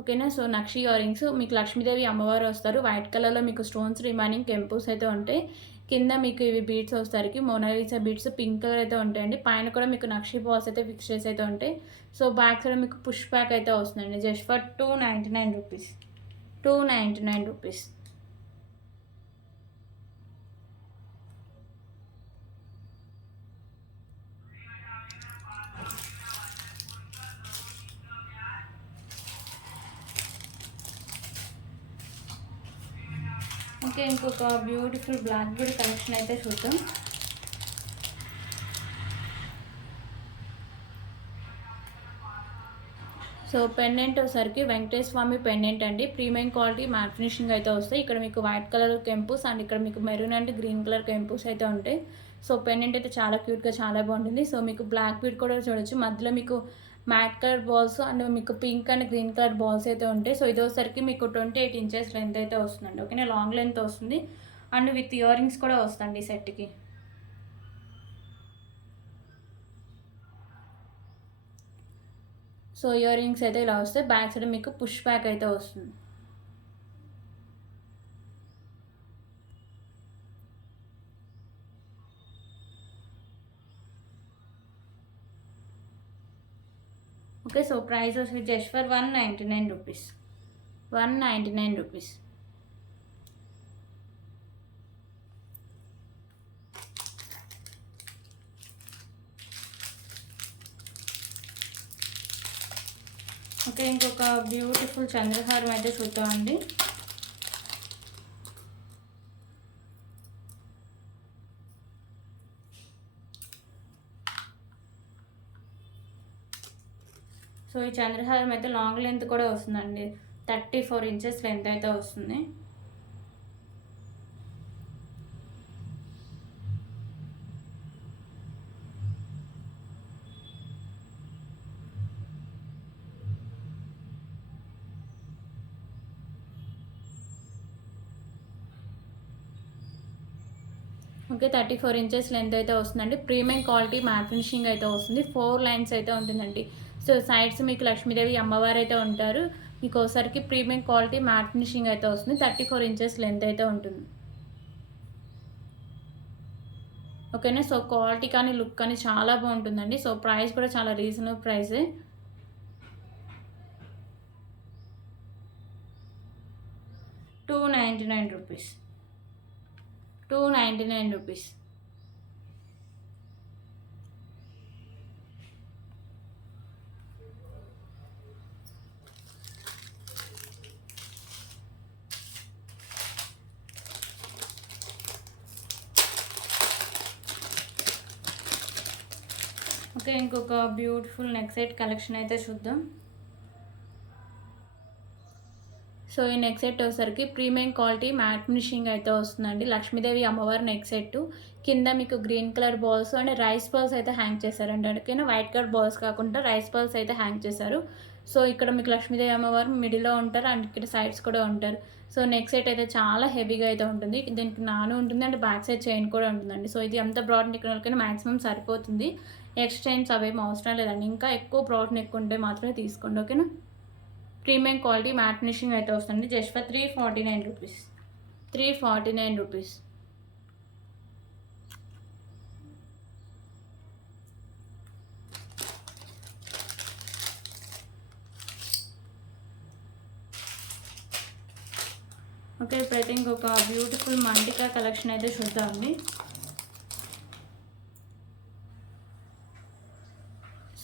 ఓకేనా. సో నక్షి ఇయర్ రింగ్స్ మీకు లక్ష్మీదేవి అమ్మవారు వస్తారు. వైట్ కలర్లో మీకు స్టోన్స్ రిమైనింగ్ కెంపుస్ అయితే ఉంటాయి. కింద మీకు ఇవి బీడ్స్ వస్తారికి మోనాలిసా బీడ్స్ పింక్ కలర్ అయితే ఉంటాయండి. పైన కూడా మీకు నక్షి బాల్స్ అయితే ఫిక్స్ చేసి అయితే ఉంటాయి. సో బ్యాక్ సైడ్ మీకు పుష్ బ్యాక్ అయితే వస్తుందండి. Just for 299 rupees. 299 rupees. Okay, ఇంకొక బ్యూటిఫుల్ బ్లాక్ బీడ్ కలెక్షన్ అయితే చూద్దాం. సో పెండెంట్ వచ్చేసరికి వెంకటేశ్వర స్వామి పెండెంట్ అండి. ప్రీమియం క్వాలిటీ మ్యాట్ ఫినిషింగ్ అయితే వస్తాయి. ఇక్కడ మీకు వైట్ కలర్ కెంపుస్ అండ్ ఇక్కడ మీకు మెరూన్ అండ్ గ్రీన్ కలర్ కెంపుస్ అయితే ఉంటాయి. సో పెండెంట్ అయితే చాలా క్యూట్గా చాలా బాగుంటుంది. సో మీకు బ్లాక్ బీడ్ కూడా చూడొచ్చు. మధ్యలో మీకు మ్యాట్ కలర్ బాల్స్ అండ్ మీకు pink and green colour balls అయితే ఉంటాయి. సో ఇది వచ్చేసరికి మీకు 28 ఇంచెస్ లెంత్ అయితే వస్తుందండి. ఓకేనా, లాంగ్ లెంత్ వస్తుంది అండ్ విత్ ఇయర్ రింగ్స్ కూడా వస్తుంది ఈ సెట్కి. సో ఇయర్ రింగ్స్ అయితే ఇలా వస్తాయి. బ్యాక్ సైడ్ మీకు పుష్ బ్యాక్ అయితే వస్తుంది. ఓకే, సో ప్రైస్ వచ్చి just for 199 rupees. 199 rupees. Okay, ఇంకొక బ్యూటిఫుల్ చంద్రహారం అయితే చూద్దామండి. సో ఈ చంద్రహారం అయితే లాంగ్ లెంత్ కూడా వస్తుందండి. 34 ఇంచెస్ లెంత్ అయితే వస్తుంది. ఓకే, 34 ఇంచెస్ లెంత్ అయితే వస్తుందండి. ప్రీమియం క్వాలిటీ మ్యాట్ ఫినిషింగ్ అయితే వస్తుంది. 4 లైన్స్ అయితే ఉంటుందండి. సో సైడ్స్ మీకు లక్ష్మీదేవి అమ్మవారు అయితే ఉంటారు. మీకు ఒకసారికి ప్రీమియం క్వాలిటీ మ్యాట్ ఫినిషింగ్ అయితే వస్తుంది. 34 ఇంచెస్ లెంత్ అయితే ఉంటుంది. ఓకేనా. సో క్వాలిటీ కానీ లుక్ కానీ చాలా బాగుంటుందండి. సో ప్రైస్ కూడా చాలా రీజనబుల్ ప్రైసే. రూపీస్. 299 రూపీస్. ఓకే, ఇంకొక బ్యూటిఫుల్ నెక్ సెట్ కలెక్షన్ అయితే చూద్దాం. సో ఈ నెక్ సెట్ వచ్చేసరికి ప్రీమియం క్వాలిటీ మ్యాట్ ఫినిషింగ్ అయితే వస్తుందండి. లక్ష్మీదేవి అమ్మవారి నెక్ సెట్. కింద మీకు green colour balls and rice balls అయితే హ్యాంగ్ చేశారండి. అందుకైనా వైట్ కలర్ బాల్స్ కాకుండా రైస్ బాల్స్ అయితే హ్యాంగ్ చేశారు. సో ఇక్కడ మీకు లక్ష్మీదేవి అమ్మవారు మిడిల్లో ఉంటారు అండ్ ఇక్కడ సైడ్స్ కూడా ఉంటారు. సో నెక్ సెట్ అయితే చాలా హెవీగా అయితే ఉంటుంది. దీనికి నాను ఉంటుంది అండ్ బ్యాక్ సైడ్ చైన్ కూడా ఉంటుందండి. సో ఇది అంత బ్రాడ్ నెక్ వాళ్ళకైనా మ్యాక్సిమం సరిపోతుంది. ఎక్స్ట్రా చైన్స్ అవేం అవసరం లేదండి. ఇంకా ఎక్కువ బ్రాడ్ నెక్ ఉంటే మాత్రమే తీసుకోండి. ఓకేనా. ప్రీమియం క్వాలిటీ మ్యాట్ ఫినిషింగ్ అయితే వస్తుంది. Just for 349 rupees. 349 rupees. Okay, ఇప్పుడైతే ఇంకొక బ్యూటిఫుల్ మంటికా కలెక్షన్ అయితే చూద్దామండి.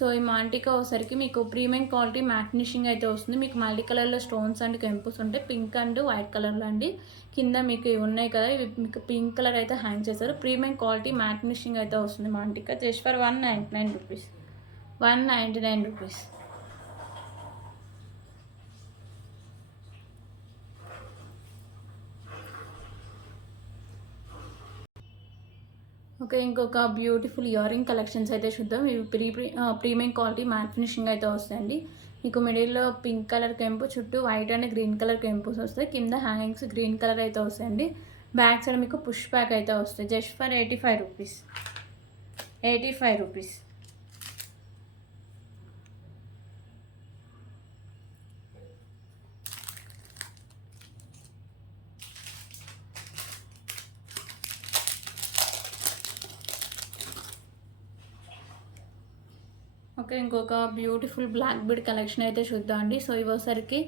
సో ఈ మాంటికా వచ్చేసరికి మీకు ప్రీమియం క్వాలిటీ మ్యాట్ ఫినిషింగ్ అయితే వస్తుంది. మీకు మల్టీ కలర్లో స్టోన్స్ అండ్ కెంపుస్ ఉంటాయి, పింక్ అండ్ వైట్ కలర్లో అండి. కింద మీకు ఇవి ఉన్నాయి కదా, ఇవి మీకు పింక్ కలర్ అయితే హ్యాంగ్ చేశారు. ప్రీమియం క్వాలిటీ మ్యాట్ ఫినిషింగ్ అయితే వస్తుంది మాంటికా. Just for 199 rupees, 199 rupees. Okay, ఇంకొక బ్యూటిఫుల్ ఇయర్ రింగ్ కలెక్షన్స్ అయితే చూద్దాం. ఇవి ప్రీమియం క్వాలిటీ మ్యాట్ ఫినిషింగ్ అయితే వస్తాయండి. మీకు మిడిల్లో పింక్ కలర్ కెంపు, చుట్టూ వైట్ అండ్ గ్రీన్ కలర్ కెంపుస్ వస్తాయి. కింద హ్యాంగింగ్స్ గ్రీన్ కలర్ అయితే వస్తాయండి. బ్యాక్ సైడ్ మీకు పుష్ బ్యాక్ అయితే వస్తాయి. Just for 85 rupees, 85 rupees. Okay, ఇంకొక బ్యూటిఫుల్ బ్లాక్ బీడ్ కలెక్షన్ అయితే చూద్దాం అండి. సో ఇవోసరికి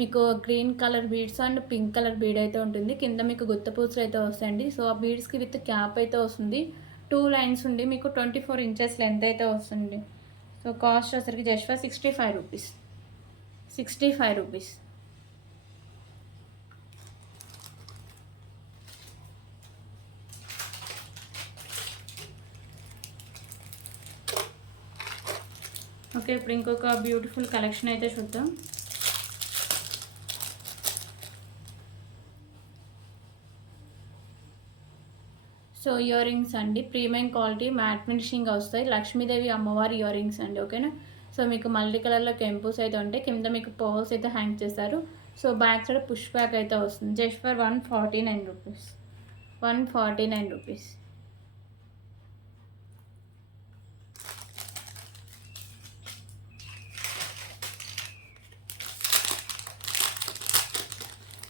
మీకు green colour beads and pink colour bead అయితే ఉంటుంది. కింద మీకు గుత్త పూసలు అయితే వస్తాయండి. సో ఆ బీడ్స్కి విత్ క్యాప్ అయితే వస్తుంది. 2 లైన్స్ ఉండి మీకు 24 ఇంచెస్ లెంత్ అయితే వస్తుంది. సో కాస్ట్ వచ్చరికి just for 65 rupees, 65 rupees. Okay, ఇప్పుడు ఇంకొక బ్యూటిఫుల్ కలెక్షన్ అయితే చూద్దాం. సో ఇయర్ రింగ్స్ అండి, ప్రీమియం క్వాలిటీ మ్యాట్ ఫినిషింగ్ వస్తాయి. లక్ష్మీదేవి అమ్మవారి ఇయర్ రింగ్స్ అండి. ఓకేనా. సో మీకు మల్టీ కలర్లో కెంపుస్ అయితే ఉంటాయి. కింద మీకు పర్ల్స్ అయితే హ్యాంగ్ చేస్తారు. So back side push back అయితే వస్తుంది. Just for 149 rupees, 149 rupees.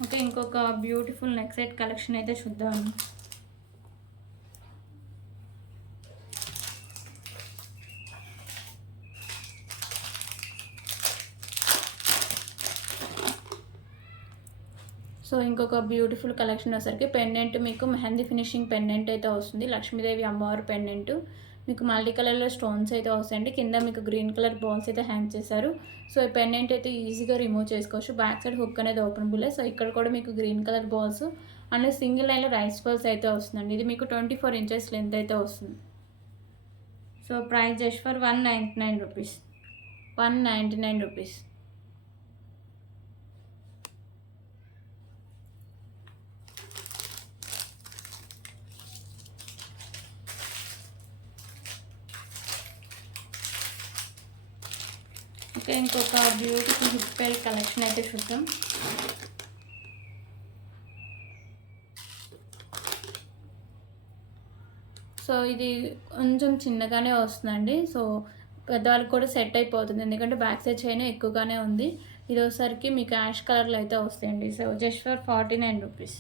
Okay, ఇంకొక బ్యూటిఫుల్ నెక్ సెట్ కలెక్షన్ అయితే చూద్దాం. సో ఇంకొక బ్యూటిఫుల్ కలెక్షన్ వచ్చేసరికి పెండెంట్ మీకు మెహందీ ఫినిషింగ్ పెండెంట్ అయితే వస్తుంది. లక్ష్మీదేవి అమ్మవారి పెండెంట్ మీకు మల్టీ కలర్లో స్టోన్స్ అయితే వస్తాయండి. కింద మీకు గ్రీన్ కలర్ బాల్స్ అయితే హ్యాంగ్ చేశారు. సో ఈ పెండెంట్ అయితే ఈజీగా రిమూవ్ చేసుకోవచ్చు. బ్యాక్ సైడ్ హుక్ అనేది ఓపెనబుల్. సో ఇక్కడ కూడా మీకు green colour balls and single లైన్లో రైస్ బాల్స్ అయితే వస్తుందండి. ఇది మీకు 24 ఇంచెస్ లెంత్ అయితే వస్తుంది. So price just for 199 rupees, 199 rupees. Okay, ఇంకొక బ్యూటిఫుల్ హిప్ బెల్ట్ కలెక్షన్ అయితే చూద్దాం. సో ఇది కొంచెం చిన్నగానే వస్తుందండి. సో పెద్దవాళ్ళకి కూడా సెట్ అయిపోతుంది, ఎందుకంటే బ్యాక్ సైడ్ చైన్ ఎక్కువగానే ఉంది. ఇది వచ్చేసరికి మీకు యాష్ కలర్లో అయితే వస్తాయండి. So just for 49 rupees,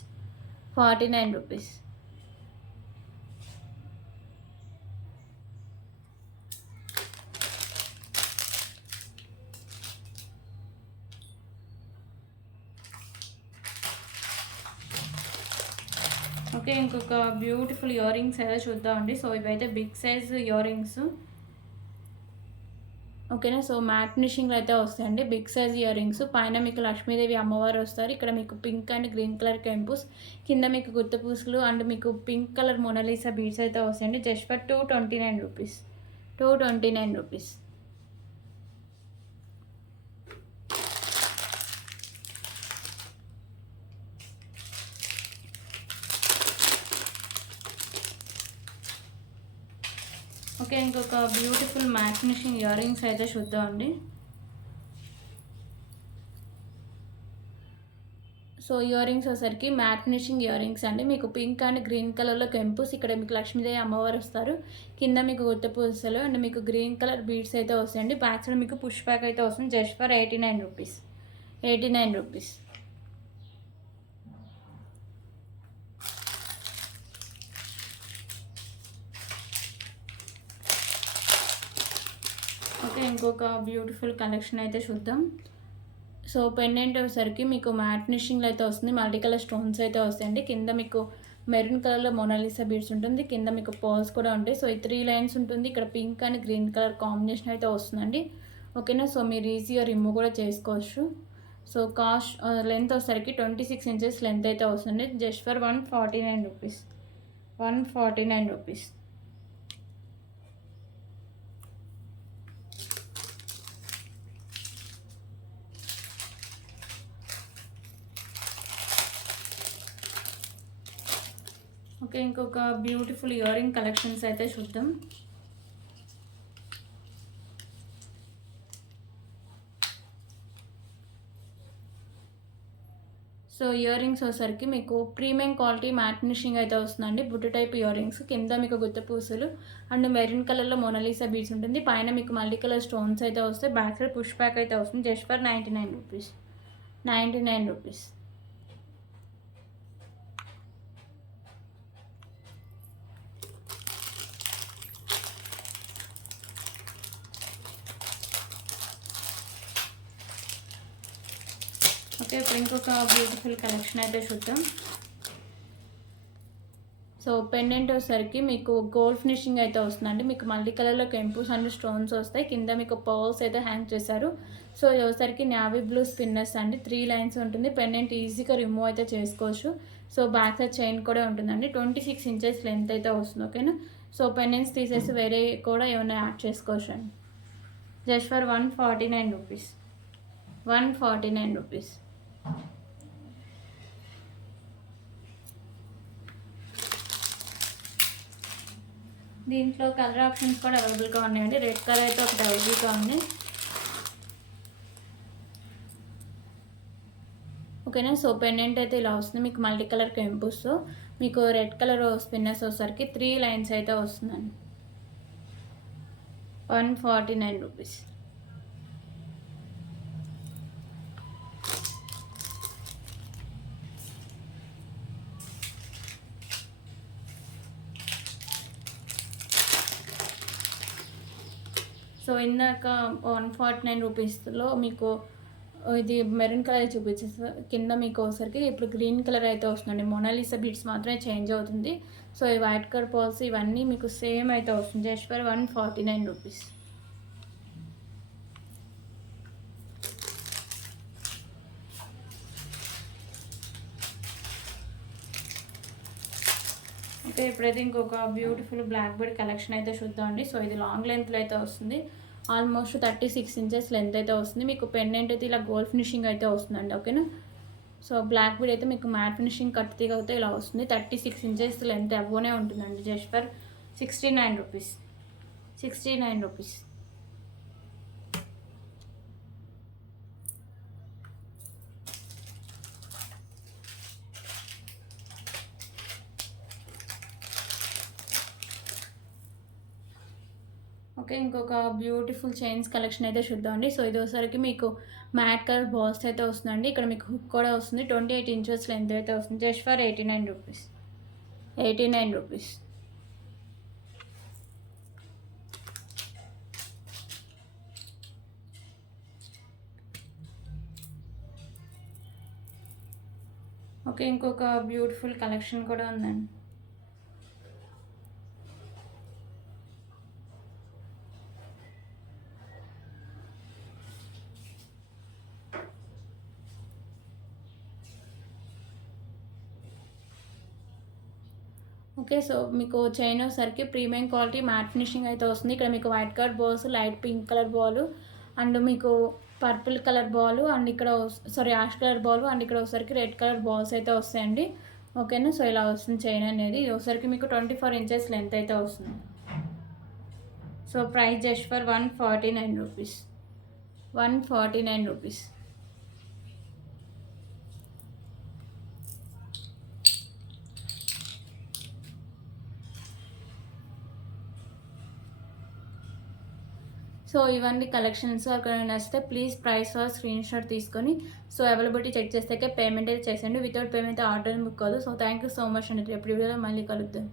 49 rupees. Okay, ఇంకొక బ్యూటిఫుల్ ఇయర్ రింగ్స్ అయితే చూద్దామండి. సో ఇవైతే బిగ్ సైజ్ ఇయర్ రింగ్స్. ఓకేనా. సో మ్యాట్ ఫినిషింగ్లో అయితే వస్తాయండి బిగ్ సైజ్ ఇయర్ రింగ్స్. పైన మీకు లక్ష్మీదేవి అమ్మవారు వస్తారు. ఇక్కడ మీకు పింక్ అండ్ గ్రీన్ కలర్ కెంపుస్, కింద మీకు గుత్త పూసలు అండ్ మీకు పింక్ కలర్ మొనాలిసా బీడ్స్ అయితే వస్తాయండి. Just for 229 rupees, 229 rupees. Okay, ఇంకొక beautiful matte finishing ear rings అయితే చూద్దామండి. సో ఇయర్ రింగ్స్ వచ్చేసరికి మ్యాట్ ఫినిషింగ్ ఇయర్ రింగ్స్ అండి. మీకు పింక్ అండ్ గ్రీన్ కలర్లో కెంపుస్, ఇక్కడ మీకు లక్ష్మీదేవి అమ్మవారు వస్తారు. కింద మీకు గుత్త పూసలు అండ్ మీకు గ్రీన్ కలర్ బీడ్స్ అయితే వస్తాయండి. బ్యాక్ సైడ్ మీకు పుష్ బ్యాక్ అయితే వస్తుంది. Just for 89 rupees, 89 rupees. Okay, ఇంకొక బ్యూటిఫుల్ కలెక్షన్ అయితే చూద్దాం. సో పెండెంట్ వచ్చేసరికి మీకు మ్యాట్ ఫినిషింగ్లో అయితే వస్తుంది. మల్టీ కలర్ స్టోన్స్ అయితే వస్తాయండి. కింద మీకు మెరూన్ కలర్లో మోనాలిసా బీడ్స్ ఉంటుంది. కింద మీకు పర్ల్స్ కూడా ఉంటాయి. సో ఈ 3 లైన్స్ ఉంటుంది. ఇక్కడ pink and green colour combination అయితే వస్తుందండి. ఓకేనా. సో మీరు ఈజీగా రిమూవ్ కూడా చేసుకోవచ్చు. సో కాస్ట్ లెంత్ వచ్చేసరికి 26 ఇంచెస్ లెంత్ అయితే వస్తుంది. Just for 149 rupees. 149 rupees. Okay, ఇంకొక బ్యూటిఫుల్ ఇయర్ రింగ్ కలెక్షన్స్ అయితే చూద్దాం. సో ఇయర్ రింగ్స్ వచ్చేసరికి మీకు ప్రీమియం క్వాలిటీ మ్యాట్ ఫినిషింగ్ అయితే వస్తుందండి. బుట్ట టైప్ ఇయర్ రింగ్స్, కింద మీకు గుత్త పూసలు అండ్ మెరూన్ కలర్లో మోనాలిసా బీడ్స్ ఉంటుంది. పైన మీకు మల్టీ కలర్ స్టోన్స్ అయితే వస్తాయి. బ్యాక్ సైడ్ పుష్ బ్యాక్ అయితే వస్తుంది. Just for 99 rupees. 99 rupees. Okay, ఇప్పుడు ఇంకొక బ్యూటిఫుల్ కలెక్షన్ అయితే చూద్దాం. సో పెండెంట్ వచ్చేసరికి మీకు గోల్డ్ ఫినిషింగ్ అయితే వస్తుందండి. మీకు మల్టీ కలర్లో కెంపుస్ అండ్ స్టోన్స్ వస్తాయి. కింద మీకు పర్ల్స్ అయితే హ్యాంగ్ చేశారు. సో ఇది వచ్చేసరికి నావీ బ్లూ స్పిన్నర్స్ అండి. 3 లైన్స్ ఉంటుంది. పెండెంట్ ఈజీగా రిమూవ్ అయితే చేసుకోవచ్చు. సో బ్యాక్ సైడ్ చైన్ కూడా ఉంటుందండి. 26 ఇంచెస్ లెంత్ అయితే వస్తుంది. ఓకేనా. సో పెండెంట్స్ తీసేసి వేరే కూడా ఏమైనా యాడ్ చేసుకోవచ్చు అండి. Just for 149 rupees. 149 రూపీస్. దీంట్లో కలర్ ఆప్షన్స్ కూడా అవైలబుల్గా ఉన్నాయండి. రెడ్ కలర్ అయితే ఒకటి అవైలబుల్గా ఉంది. ఓకేనా. సో పెండెంట్ అయితే ఇలా వస్తుంది. మీకు మల్టీ కలర్ కెంపుస్తో మీకు రెడ్ కలర్ స్పిన్నర్స్ వచ్చేసరికి 3 లైన్స్ అయితే వస్తుందండి. 149 రూపీస్. సో ఇందాక 149 రూపీస్లో మీకు ఇది మెరూన్ కలర్ చూపించేసి కింద మీకు వచ్చేసరికి ఇప్పుడు గ్రీన్ కలర్ అయితే వస్తుందండి. మోనాలిసా బీడ్స్ మాత్రమే చేంజ్ అవుతుంది. సో ఈ వైట్ కలర్ పర్ల్స్ ఇవన్నీ మీకు సేమ్ అయితే వస్తుంది. Just for 149 rupees. ఓకే, ఇప్పుడైతే ఇంకొక బ్యూటిఫుల్ బ్లాక్ బెడ్ కలెక్షన్ అయితే చూద్దామండి. సో ఇది లాంగ్ లెంత్లో అయితే వస్తుంది. ఆల్మోస్ట్ 36 ఇంచెస్ లెంత్ అయితే వస్తుంది. మీకు పెండెంట్ అయితే ఇలా గోల్డ్ ఫినిషింగ్ అయితే వస్తుందండి. ఓకేనా. సో బ్లాక్ బెడ్ అయితే మీకు మ్యాట్ ఫినిషింగ్ కట్ తీగ అయితే ఇలా వస్తుంది. 36 ఇంచెస్ లెంత్ అవ్వనే ఉంటుందండి. Just for 69 rupees. 69 rupees. Okay, ఇంకొక బ్యూటిఫుల్ చైన్స్ కలెక్షన్ అయితే చూద్దామండి. సో ఇది వచ్చేసరికి మీకు మ్యాట్ కలర్ బాల్స్ అయితే వస్తుందండి. ఇక్కడ మీకు హుక్ కూడా వస్తుంది. 28 ఇంచెస్ లెంత్ అయితే వస్తుంది. Just for 89 rupees. 89 rupees. Okay, ఇంకొక బ్యూటిఫుల్ కలెక్షన్ కూడా ఉందండి. ఓకే, సో మీకు చైన్ వచ్చేసరికి ప్రీమియం క్వాలిటీ మ్యాట్ ఫినిషింగ్ అయితే వస్తుంది. ఇక్కడ మీకు white colour balls, light pink colour ball and మీకు పర్పుల్ కలర్ బాల్ అండ్ ఇక్కడ యాష్ కలర్ బాల్ అండ్ ఇక్కడ వచ్చేసరికి రెడ్ కలర్ బాల్స్ అయితే వస్తాయండి. ఓకేనా. సో ఇలా వస్తుంది చైన్ అనేది. ఇది వచ్చేసరికి మీకు 24 ఇంచెస్ లెంత్ అయితే వస్తుంది. So price just for 149 rupees. 149 rupees. So ఇవన్నీ కలెక్షన్స్ అక్కడ నచ్చితే ప్లీజ్ ప్రైస్ స్క్రీన్ షాట్ తీసుకొని సో అవైలబిలిటీ చెక్ చేస్తే పేమెంట్ అయితే చేసేయండి. వితౌట్ పేమెంట్ ఆర్డర్ బుక్ కాదు. So thank you so much అండి. రేపు వీడియోలో మళ్ళీ కలుద్దాం.